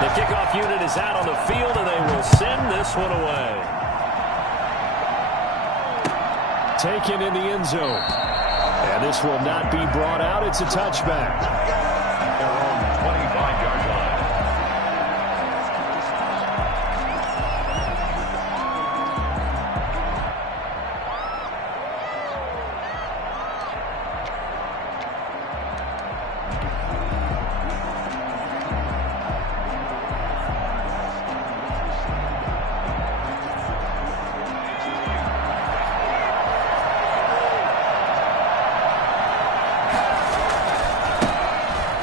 The kickoff unit is out on the field, and they will send this one away. Taken in the end zone. And this will not be brought out. It's a touchback. Their own 25-yard line.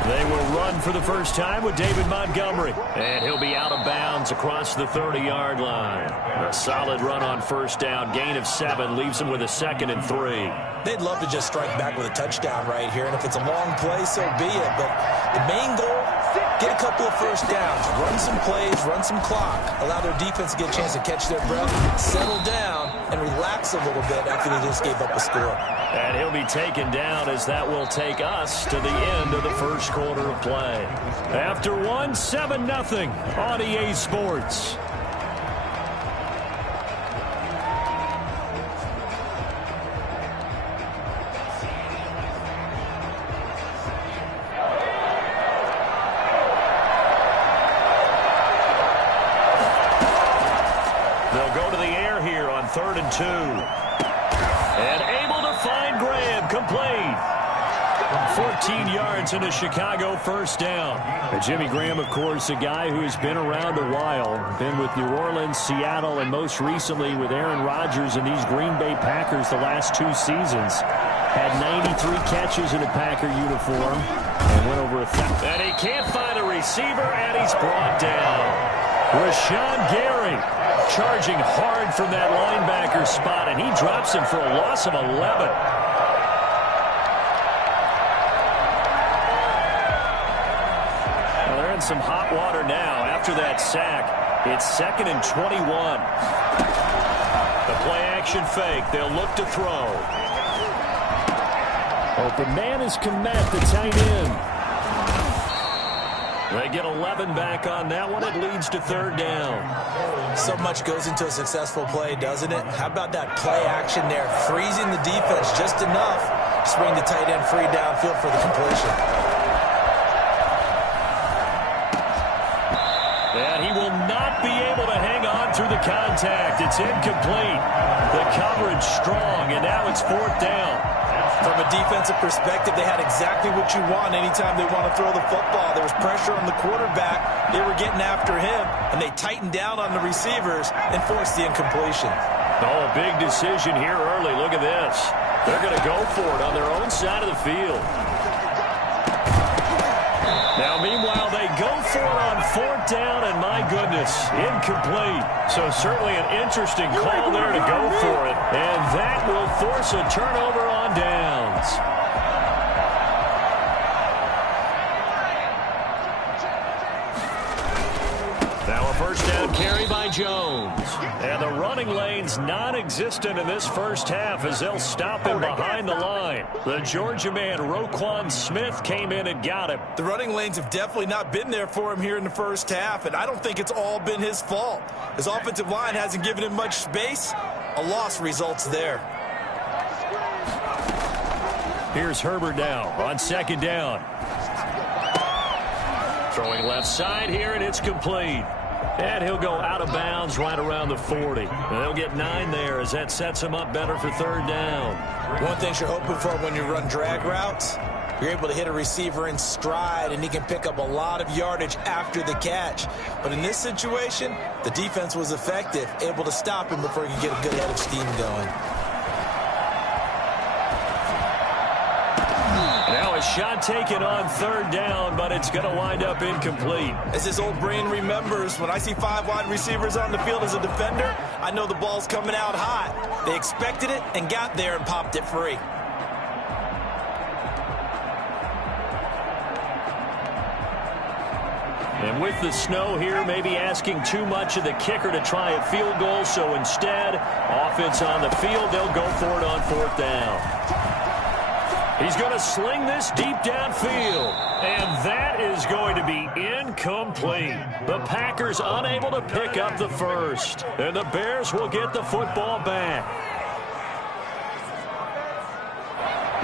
They will run for the first time with David Montgomery. And he'll be out of bounds across the 30-yard line. A solid run on first down. Gain of 7 leaves them with a 2nd and 3. They'd love to just strike back with a touchdown right here. And if it's a long play, so be it. But the main goal, get a couple of first downs. Run some plays, run some clock. Allow their defense to get a chance to catch their breath, settle down, and relax a little bit after they just gave up a score. And he'll be taken down as that will take us to the end of the first quarter of play. After one, 7-0 on EA Sports. They'll go to the air here on 3rd and 2. And able to find Graham, complete. 14 yards and a Chicago first down. And Jimmy Graham, of course, a guy who has been around a while. Been with New Orleans, Seattle, and most recently with Aaron Rodgers and these Green Bay Packers the last 2 seasons. Had 93 catches in a Packer uniform and went over 1,000. And he can't find a receiver, and he's brought down. Rashawn Gary charging hard from that linebacker spot, and he drops him for a loss of 11. Well, they're in some hot water now after that sack. It's 2nd and 21. The play-action fake. They'll look to throw. Open man is Komet, the tight end. They get 11 back on that one. It leads to 3rd down. So much goes into a successful play, doesn't it? How about that play action there? Freezing the defense just enough to swing the tight end free downfield for the completion. And he will not be able to hang on through the contact. It's incomplete. The coverage strong, and now it's 4th down. From a defensive perspective, they had exactly what you want anytime they want to throw the football. There was pressure on the quarterback. They were getting after him, and they tightened down on the receivers and forced the incompletion. Oh, a big decision here early. Look at this. They're going to go for it on their own side of the field. Now, meanwhile, they go for it on 4th down, and my goodness, incomplete. So certainly an interesting call there to go for it. And that will force a turnover on downs. Now a first down carry by Jones. And the running lane's non-existent in this first half as they'll stop him behind the line. The Georgia man, Roquan Smith, came in and got him. The running lanes have definitely not been there for him here in the first half, and I don't think it's all been his fault. His offensive line hasn't given him much space. A loss results there. Here's Herbert now on 2nd down. Throwing left side here, and it's complete. And he'll go out of bounds right around the 40. And they'll get 9 there as that sets him up better for 3rd down. One thing you're hoping for when you run drag routes, you're able to hit a receiver in stride, and he can pick up a lot of yardage after the catch. But in this situation, the defense was effective, able to stop him before he could get a good head of steam going. Now a shot taken on 3rd down, but it's going to wind up incomplete. As his old brain remembers, when I see 5 wide receivers on the field as a defender, I know the ball's coming out hot. They expected it and got there and popped it free. And with the snow here, maybe asking too much of the kicker to try a field goal. So instead, offense on the field, they'll go for it on 4th down. He's going to sling this deep downfield. And that is going to be incomplete. The Packers unable to pick up the first. And the Bears will get the football back.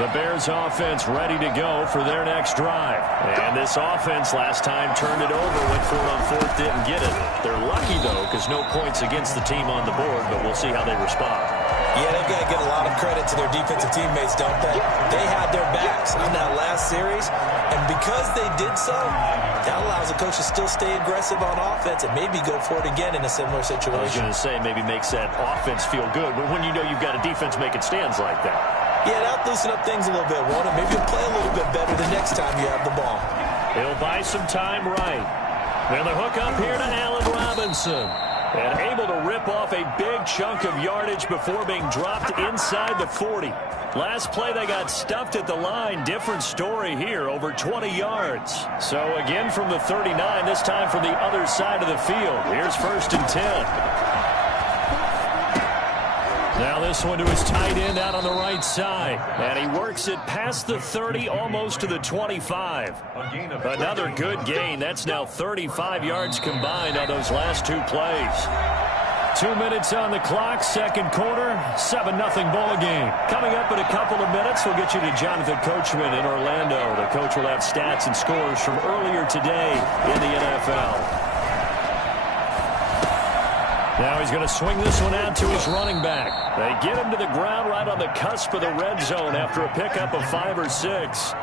The Bears offense ready to go for their next drive. And this offense last time turned it over, went for it on fourth, didn't get it. They're lucky, though, because no points against the team on the board, but we'll see how they respond. Yeah, they've got to get a lot of credit to their defensive teammates, don't they? They had their backs on that last series, and because they did so, that allows the coach to still stay aggressive on offense and maybe go for it again in a similar situation. I was going to say maybe makes that offense feel good, but when you know you've got a defense making stands like that. Yeah, that'll loosen up things a little bit, won't it? Maybe you'll play a little bit better the next time you have the ball. He'll buy some time right. And the hook up here to Allen Robinson. And able to rip off a big chunk of yardage before being dropped inside the 40. Last play they got stuffed at the line. Different story here, over 20 yards. So again from the 39, this time from the other side of the field. Here's 1st and 10. Now this one to his tight end out on the right side. And he works it past the 30, almost to the 25. Another good gain. That's now 35 yards combined on those last two plays. 2 minutes on the clock, second quarter, 7-0 ball game. Coming up in a couple of minutes, we'll get you to Jonathan Coachman in Orlando. The coach will have stats and scores from earlier today in the NFL. Now he's going to swing this one out to his running back. They get him to the ground right on the cusp of the red zone after a pickup of 5 or 6.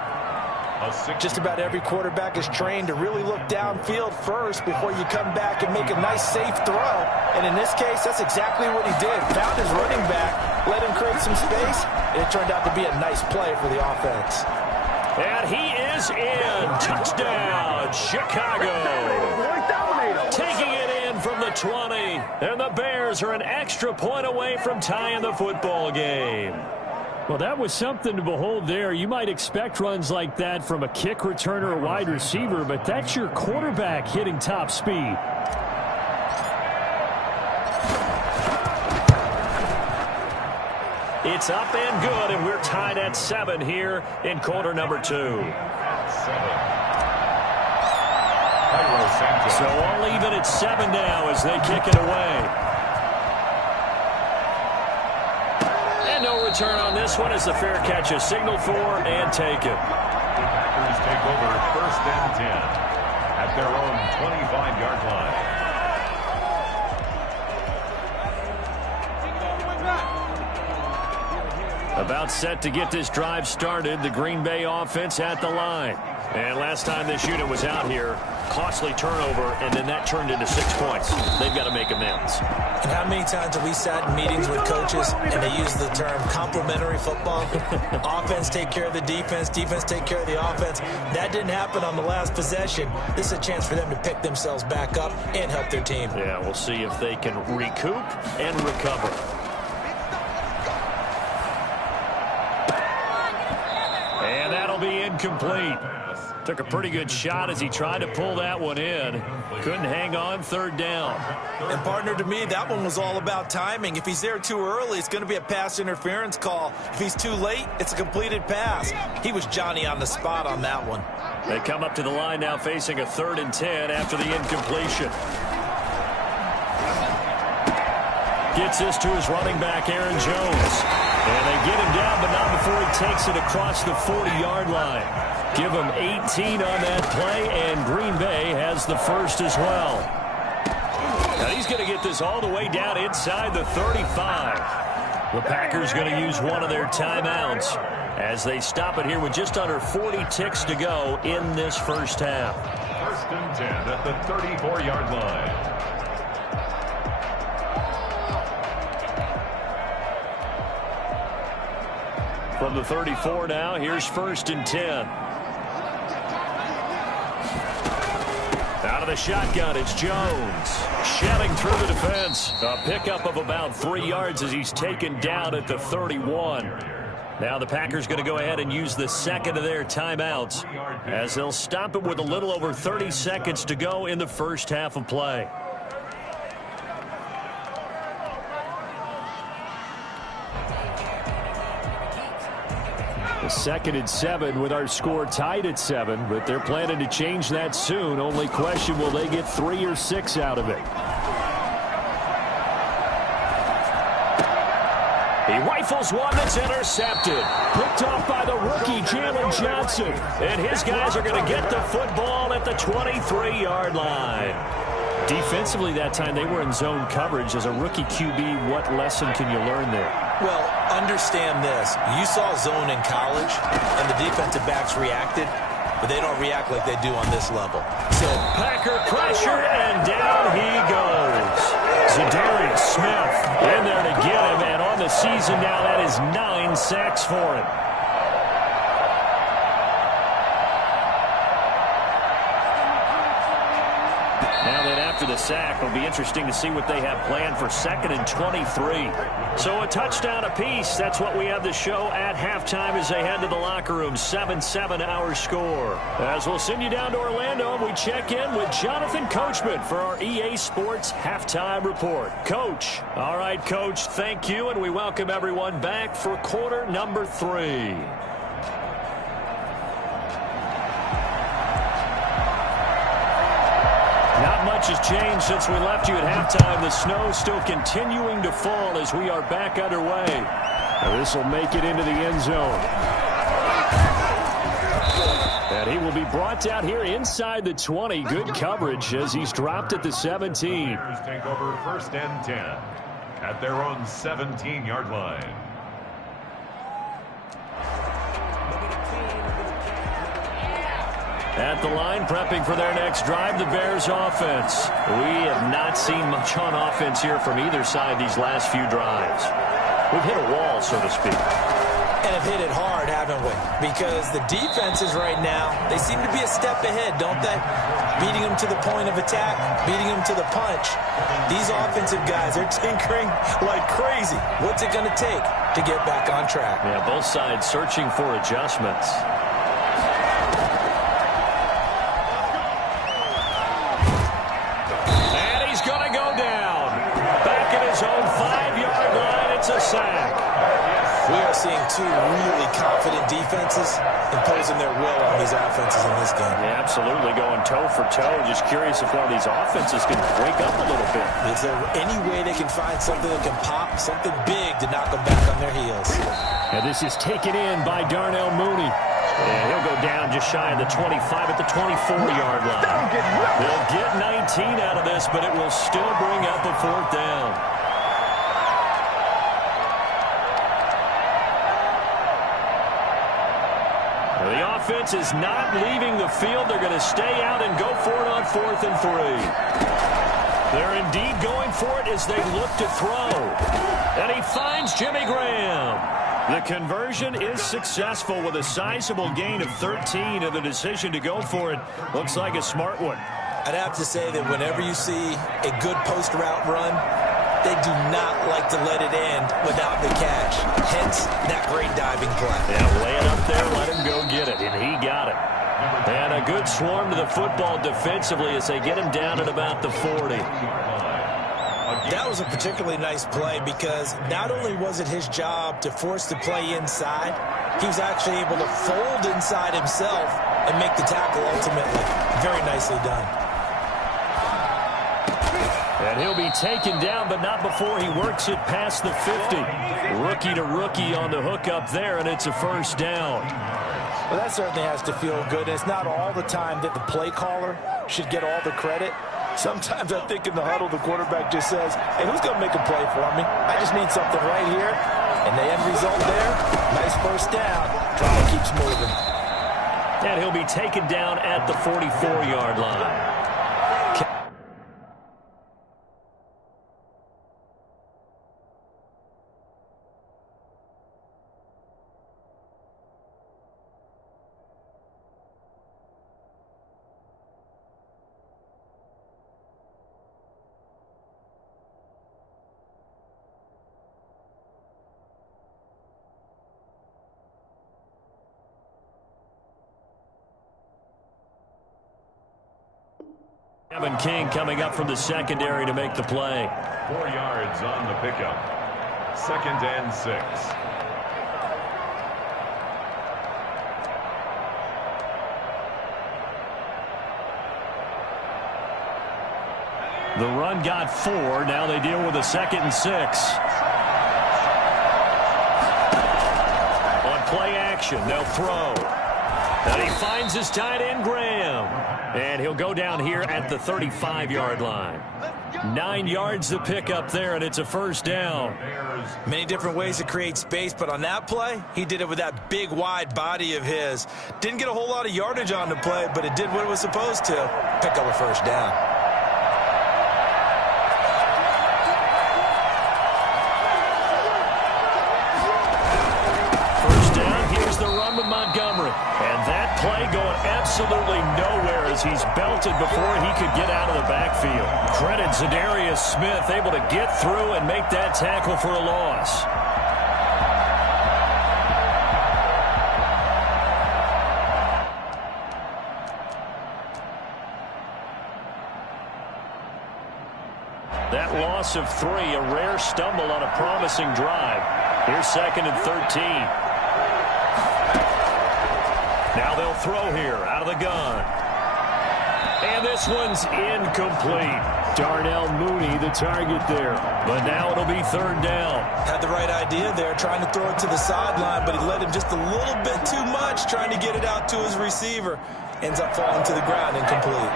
Just about every quarterback is trained to really look downfield first before you come back and make a nice, safe throw. And in this case, that's exactly what he did. Found his running back, let him create some space, and it turned out to be a nice play for the offense. And he is in. Touchdown, Chicago. Taking it in from the 20. And the Bears are an extra point away from tying the football game. Well, that was something to behold there. You might expect runs like that from a kick returner or wide receiver, but that's your quarterback hitting top speed. It's up and good, and we're tied at 7 here in quarter number 2. So all even at 7 now as they kick it away. And no return on this one as the fair catch is signaled for and taken. The Packers take over 1st and 10 at their own 25-yard line. About set to get this drive started, the Green Bay offense at the line. And last time this unit was out here, costly turnover, and then that turned into 6 points. They've got to make amends. And how many times have we sat in meetings with coaches and they use the term complementary football? Offense take care of the defense, defense take care of the offense. That didn't happen on the last possession. This is a chance for them to pick themselves back up and help their team. Yeah, we'll see if they can recoup and recover. And that'll be incomplete. Took a pretty good shot as he tried to pull that one in. Couldn't hang on, 3rd down. And partner, to me, that one was all about timing. If he's there too early, it's going to be a pass interference call. If he's too late, it's a completed pass. He was Johnny on the spot on that one. They come up to the line now facing a 3rd and 10 after the incompletion. Gets this to his running back, Aaron Jones. And they get him down, but not before he takes it across the 40-yard line. Give him 18 on that play, and Green Bay has the first as well. Now he's going to get this all the way down inside the 35. The Packers going to use one of their timeouts as they stop it here with just under 40 ticks to go in this first half. 1st and 10 at the 34-yard line. From the 34 now, here's 1st and 10. Out of the shotgun, it's Jones. Shedding through the defense. A pickup of about 3 yards as he's taken down at the 31. Now the Packers going to go ahead and use the second of their timeouts as they'll stop it with a little over 30 seconds to go in the first half of play. The 2nd and 7 with our score tied at 7, but they're planning to change that soon. Only question, will they get 3 or 6 out of it? He rifles one that's intercepted. Picked off by the rookie, Jalen Johnson. And his guys are going to get the football at the 23-yard line. Defensively that time, they were in zone coverage. As a rookie QB, what lesson can you learn there? Well, understand this. You saw zone in college, and the defensive backs reacted, but they don't react like they do on this level. So Packer pressure, and down he goes. Zadarius Smith in there to get him, and on the season now, that is 9 sacks for him. Now then, after the sack, it'll be interesting to see what they have planned for 2nd and 23. So a touchdown apiece. That's what we have the show at halftime as they head to the locker room. 7-7 our score. As we'll send you down to Orlando, we check in with Jonathan Coachman for our EA Sports Halftime Report. Coach. All right, Coach, thank you, and we welcome everyone back for quarter number 3. Not much has changed since we left you at halftime. The snow still continuing to fall as we are back underway. This will make it into the end zone. And he will be brought down here inside the 20. Good coverage as he's dropped at the 17. Take over 1st and 10 at their own 17-yard line. At the line, prepping for their next drive, the Bears offense. We have not seen much on offense here from either side these last few drives. We've hit a wall, so to speak. And have hit it hard, haven't we? Because the defenses right now, they seem to be a step ahead, don't they? Beating them to the point of attack, beating them to the punch. These offensive guys, they're tinkering like crazy. What's it going to take to get back on track? Yeah, both sides searching for adjustments. A sack. We are seeing 2 really confident defenses imposing their will on these offenses in this game. Yeah, absolutely, going toe for toe. Just curious if one of these offenses can wake up a little bit. Is there any way they can find something that can pop, something big to knock them back on their heels? And this is taken in by Darnell Mooney. And he'll go down just shy of the 25 at the 24-yard line. They'll get 19 out of this, but it will still bring up a 4th down. The offense is not leaving the field. They're going to stay out and go for it on 4th and 3. They're indeed going for it as they look to throw. And he finds Jimmy Graham. The conversion is successful with a sizable gain of 13, and the decision to go for it looks like a smart one. I'd have to say that whenever you see a good post route run, they do not like to let it end without the catch. Hence, that great diving play. Yeah, lay it up there, let him go get it, and he got it. And a good swarm to the football defensively as they get him down at about the 40. That was a particularly nice play because not only was it his job to force the play inside, he was actually able to fold inside himself and make the tackle ultimately. Very nicely done. And he'll be taken down, but not before he works it past the 50. Rookie to rookie on the hook up there, and it's a 1st down. Well, that certainly has to feel good. It's not all the time that the play caller should get all the credit. Sometimes I think in the huddle, the quarterback just says, hey, who's going to make a play for me? I just need something right here. And the end result there, nice 1st down. Drive keeps moving. And he'll be taken down at the 44-yard line. Kevin King coming up from the secondary to make the play. 4 yards on the pickup. 2nd and 6. The run got 4. Now they deal with a 2nd and 6. On play action, they'll throw. And he finds his tight end, Graham. And he'll go down here at the 35-yard line. 9 yards to pick up there, and it's a first down. Many different ways to create space, but on that play, he did it with that big, wide body of his. Didn't get a whole lot of yardage on the play, but it did what it was supposed to. Pick up a first down. First down, here's the run with Montgomery. And that play going absolutely nowhere as he's belted before he could get out of the backfield. Credit Zadarius Smith able to get through and make that tackle for a loss. That loss of 3, a rare stumble on a promising drive. Here's 2nd and 13. Now they'll throw here out of the gun. And this one's incomplete. Darnell Mooney, the target there. But now it'll be 3rd down. Had the right idea there, trying to throw it to the sideline, but he led him just a little bit too much, trying to get it out to his receiver. Ends up falling to the ground, incomplete.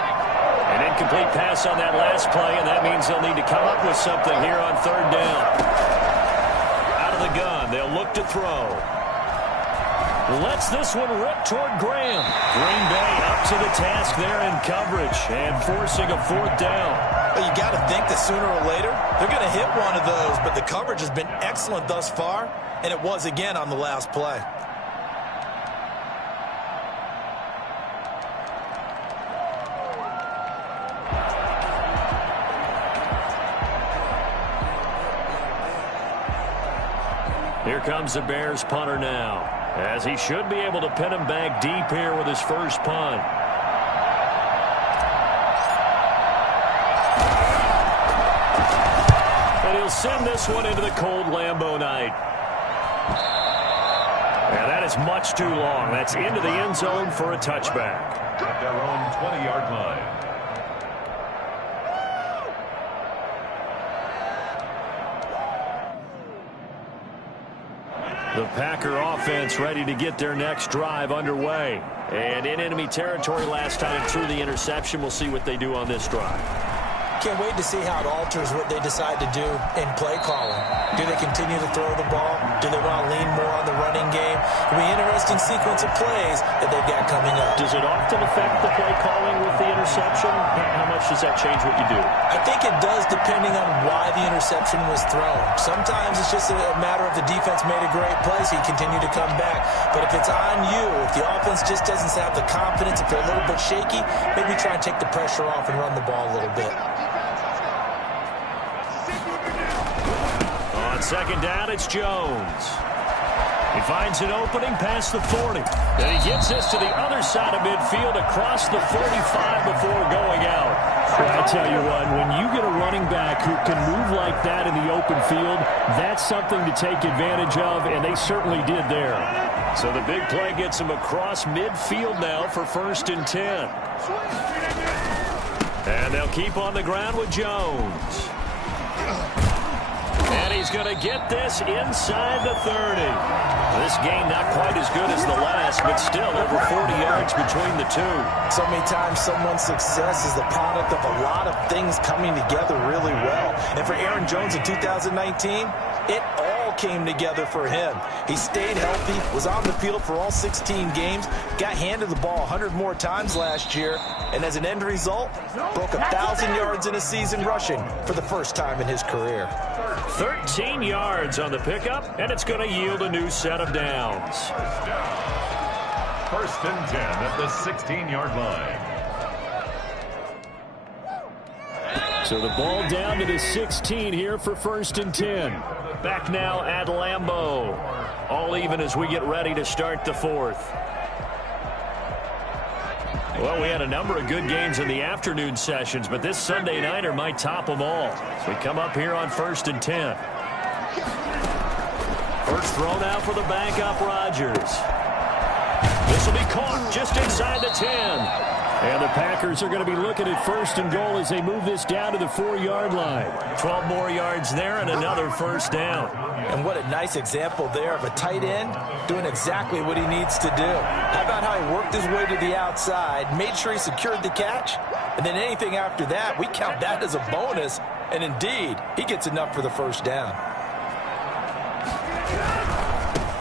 An incomplete pass on that last play, and that means they'll need to come up with something here on 3rd down. Out of the gun, they'll look to throw. Lets this one rip toward Graham. Green Bay up to the task there in coverage and forcing a 4th down. Well, you got to think that sooner or later they're going to hit one of those, but the coverage has been excellent thus far, and it was again on the last play. Here comes the Bears punter now, as he should be able to pin him back deep here with his first punt. And he'll send this one into the cold Lambeau night. And that is much too long. That's into the end zone for a touchback. At their own 20-yard line. The Packer offense ready to get their next drive underway. And in enemy territory last time through the interception. We'll see what they do on this drive. Can't wait to see how it alters what they decide to do in play calling. Do they continue to throw the ball? Do they want to lean more on the running game? It'll be an interesting sequence of plays that they've got coming up. Does it often affect the play calling with the interception? How much does that change what you do? I think it does, depending on why the interception was thrown. Sometimes it's just a matter of the defense made a great play, so you continue to come back. But if it's on you, if the offense just doesn't have the confidence, if they're a little bit shaky, maybe try and take the pressure off and run the ball a little bit. On 2nd down, it's Jones. He finds an opening past the 40. And he gets this to the other side of midfield across the 45 before going out. Well, I tell you what, when you get a running back who can move like that in the open field, that's something to take advantage of, and they certainly did there. So the big play gets him across midfield now for 1st and 10. And they'll keep on the ground with Jones. And he's going to get this inside the 30. This game not quite as good as the last, but still over 40 yards between the two. So many times someone's success is the product of a lot of things coming together really well. And for Aaron Jones in 2019, it all came together for him. He stayed healthy, was on the field for all 16 games, got handed the ball 100 more times last year, and as an end result, broke 1,000 yards in a season rushing for the first time in his career. 13 yards on the pickup, and it's going to yield a new set of downs. 1st and 10 at the 16-yard line. So the ball down to the 16 here for 1st and 10. Back now at Lambeau. All even as we get ready to start the 4th. Well, we had a number of good games in the afternoon sessions, but this Sunday nighter might top them all. So we come up here on 1st and 10. First throw now for the backup Rodgers. This will be caught just inside the 10. And the Packers are going to be looking at first and goal as they move this down to the 4-yard line. 12 more yards there and another first down. And what a nice example there of a tight end doing exactly what he needs to do. How about how he worked his way to the outside, made sure he secured the catch, and then anything after that, we count that as a bonus. And indeed, he gets enough for the first down.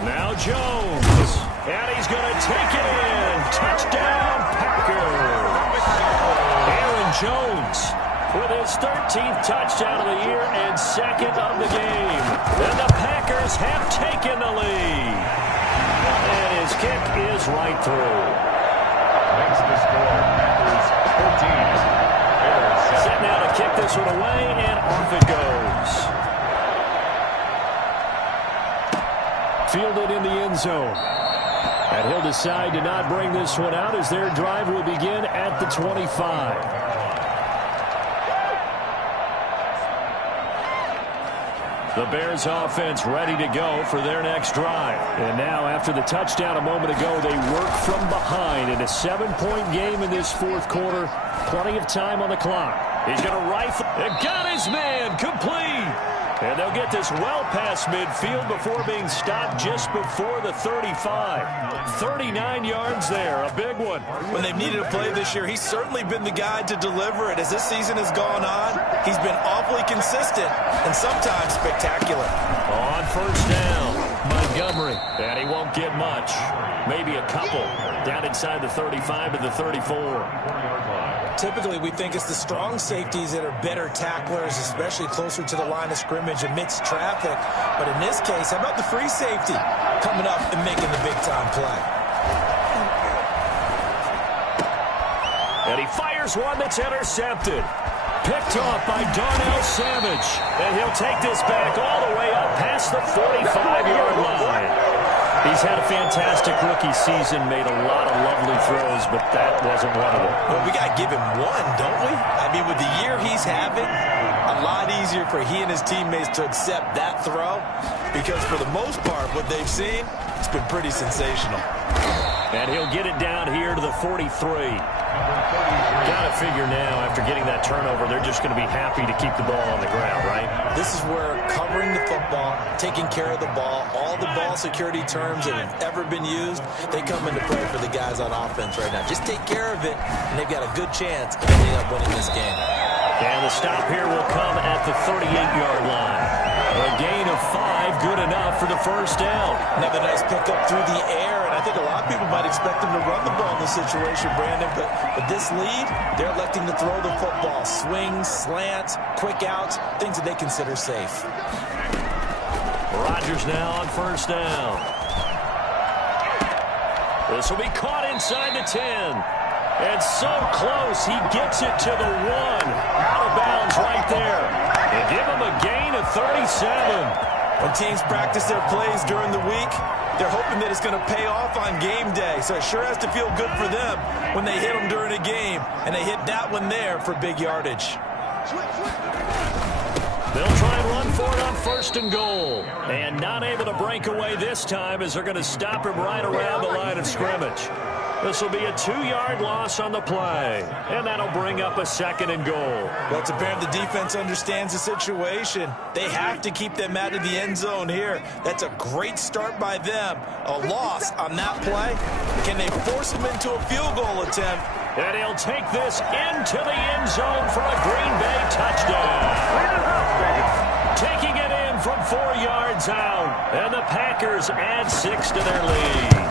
Now Jones. And he's going to take it in. Touchdown, Packers. Aaron Jones with his 13th touchdown of the year and second of the game. And the Packers have taken the lead. And his kick is right through. Makes the score Packers 14. Bears Set now to kick this one away, and off it goes. Fielded in the end zone. And he'll decide to not bring this one out as their drive will begin at the 25. The Bears offense ready to go for their next drive. And now after the touchdown a moment ago, they work from behind in a 7-point game in this fourth quarter. Plenty of time on the clock. He's going to rifle. And got his man complete. And they'll get this well past midfield before being stopped just before the 35. 39 yards there, a big one. When they've needed a play this year, he's certainly been the guy to deliver it. As this season has gone on, he's been awfully consistent and sometimes spectacular. On first down, Montgomery. And he won't get much. Maybe a couple. Down inside the 35 to the 34. Typically, we think it's the strong safeties that are better tacklers, especially closer to the line of scrimmage amidst traffic. But in this case, how about the free safety coming up and making the big-time play? And he fires one that's intercepted. Picked off by Darnell Savage. And he'll take this back all the way up past the 45-yard line. He's had a fantastic rookie season, made a lot of lovely throws, but that wasn't one of them. Well, we got to give him one, don't we? I mean, with the year he's having, a lot easier for he and his teammates to accept that throw because for the most part, what they've seen, it's been pretty sensational. And he'll get it down here to the 43. Got to figure now, after getting that turnover, they're just going to be happy to keep the ball on the ground, right? This is where covering the football, taking care of the ball, all the ball security terms that have ever been used, they come into play for the guys on offense right now. Just take care of it, and they've got a good chance of ending up winning this game. And the stop here will come at the 38-yard line. A gain of 5, good enough for the first down. Another nice pickup through the air, and I think a lot of people might expect them to run the ball in this situation, Brandon, but with this lead, they're electing to throw the football. Swings, slants, quick outs, things that they consider safe. Rodgers now on first down. This will be caught inside the 10. And so close, he gets it to the 1. Out of bounds right there. They give him a gain of 37. When teams practice their plays during the week, they're hoping that it's going to pay off on game day. So it sure has to feel good for them when they hit them during a game. And they hit that one there for big yardage. They'll try and run for it on first and goal. And not able to break away this time as they're going to stop him right around the line of scrimmage. This will be a 2-yard loss on the play. And that'll bring up a second and goal. Well, it's apparent the defense understands the situation. They have to keep them out of the end zone here. That's a great start by them. A loss on that play. Can they force them into a field goal attempt? And he'll take this into the end zone for a Green Bay touchdown. Taking it in from 4 yards out. And the Packers add 6 to their lead.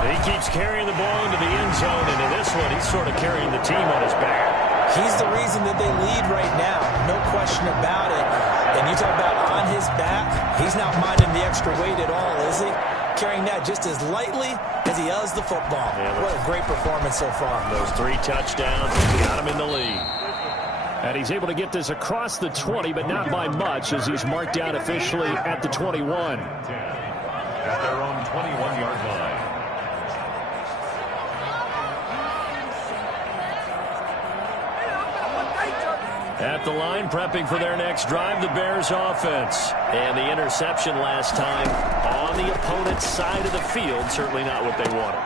He keeps carrying the ball into the end zone, and in this one, he's sort of carrying the team on his back. He's the reason that they lead right now, no question about it. And you talk about on his back, he's not minding the extra weight at all, is he? Carrying that just as lightly as he does the football. Yeah, what a great performance so far. Those 3 touchdowns got him in the lead. And he's able to get this across the 20, but not by much, as he's marked down officially at the 21. At their own 21-yard line. At the line, prepping for their next drive, the Bears offense. And the interception last time on the opponent's side of the field, certainly not what they wanted.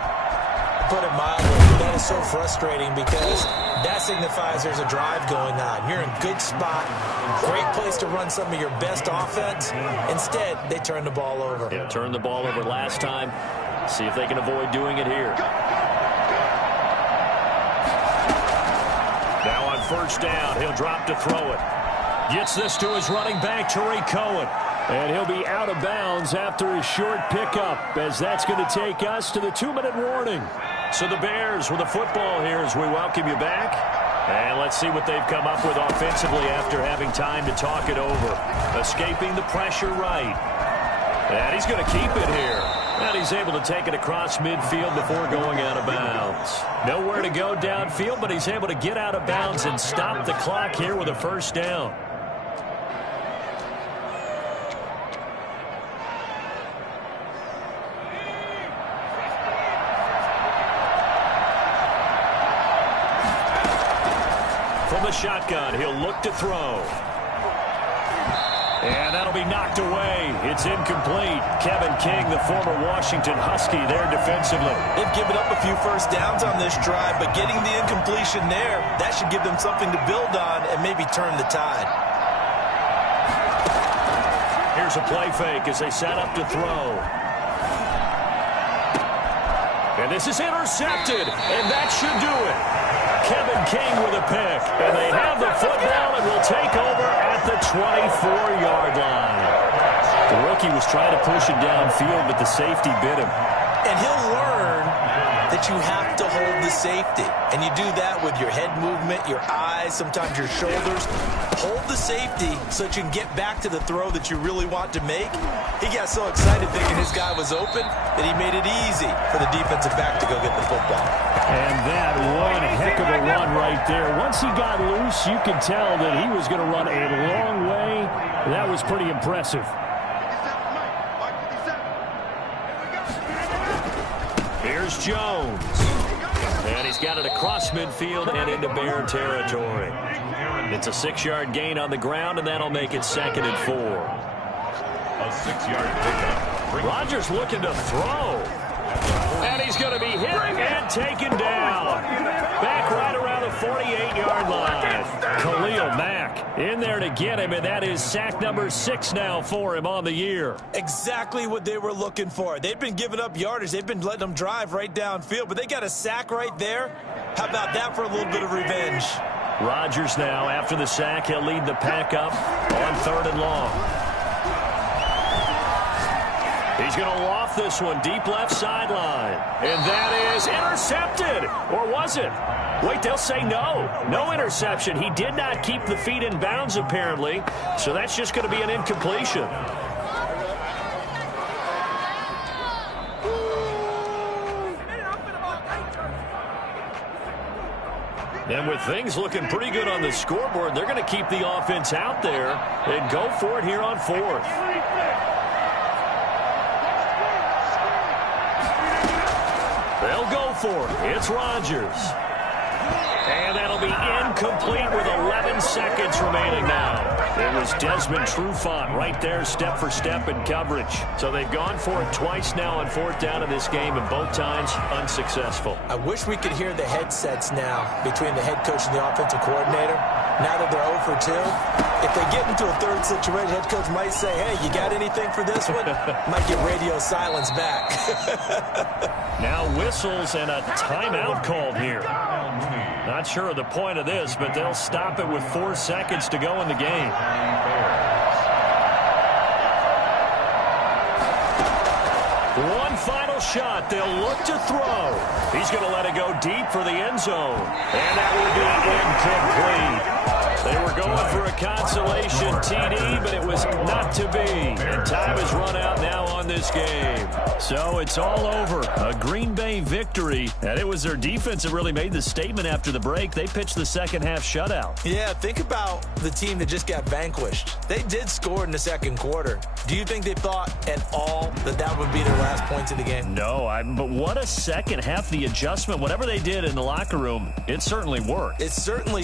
put it mildly. That is so frustrating because that signifies there's a drive going on. You're in a good spot, great place to run some of your best offense. Instead, they turn the ball over. Yeah, turned the ball over last time. See if they can avoid doing it here. Now on first down, he'll drop to throw it. Gets this to his running back, Tariq Cohen. And he'll be out of bounds after his short pickup, as that's going to take us to the 2-minute warning. So the Bears with the football here as we welcome you back. And let's see what they've come up with offensively after having time to talk it over. Escaping the pressure right. And he's going to keep it here. And he's able to take it across midfield before going out of bounds. Nowhere to go downfield, but he's able to get out of bounds and stop the clock here with a first down. From the shotgun, he'll look to throw. And that'll be knocked away. It's incomplete. Kevin King, the former Washington Husky, there defensively. They've given up a few first downs on this drive, but getting the incompletion there, that should give them something to build on and maybe turn the tide. Here's a play fake as they set up to throw. And this is intercepted, and that should do it. Kevin King with a pick, and they have the football and will take over at the 24-yard line. The rookie was trying to push it downfield, but the safety bit him. And he'll learn that you have to hold the safety. And you do that with your head movement, your eyes, sometimes your shoulders. Hold the safety so that you can get back to the throw that you really want to make. He got so excited thinking his guy was open that he made it easy for the defensive back to go get the football. And that one heck of a run right there. Once he got loose, you could tell that he was going to run a long way. That was pretty impressive. Here's Jones. And he's got it across midfield and into Bear territory. It's a 6-yard gain on the ground, and that'll make it 2nd and 4. A 6-yard pickup. Rodgers looking to throw. And he's going to be hit and taken down. Back right around the 48-yard line. Khalil Mack in there to get him, and that is sack number 6 now for him on the year. Exactly what they were looking for. They've been giving up yardage. They've been letting them drive right downfield, but they got a sack right there. How about that for a little bit of revenge? Rodgers now, after the sack, he'll lead the pack up on 3rd and long. He's going to loft this one deep left sideline. And that is intercepted. Or was it? Wait, they'll say no. No interception. He did not keep the feet in bounds, apparently. So that's just going to be an incompletion. And with things looking pretty good on the scoreboard, they're going to keep the offense out there and go for it here on 4th. They'll go for it. It's Rodgers. And that'll be incomplete with 11 seconds remaining now. It was Desmond Trufant right there, step for step in coverage. So they've gone for it twice now on 4th down in this game, and both times unsuccessful. I wish we could hear the headsets now between the head coach and the offensive coordinator. Now that they're 0 for 2, if they get into a third situation, head coach might say, hey, you got anything for this one? Might get radio silence back. Now whistles and a timeout called here. Not sure of the point of this, but they'll stop it with 4 seconds to go in the game. One final shot. They'll look to throw. He's going to let it go deep for the end zone. And that will be incomplete. They were going for a consolation TD, but it was not to be. And time has run out now on this game. So it's all over. A Green Bay victory. And it was their defense that really made the statement after the break. They pitched the second-half shutout. Yeah, think about the team that just got vanquished. They did score in the second quarter. Do you think they thought at all that that would be their last points of the game? No, but what a second half. The adjustment, whatever they did in the locker room, it certainly worked. It certainly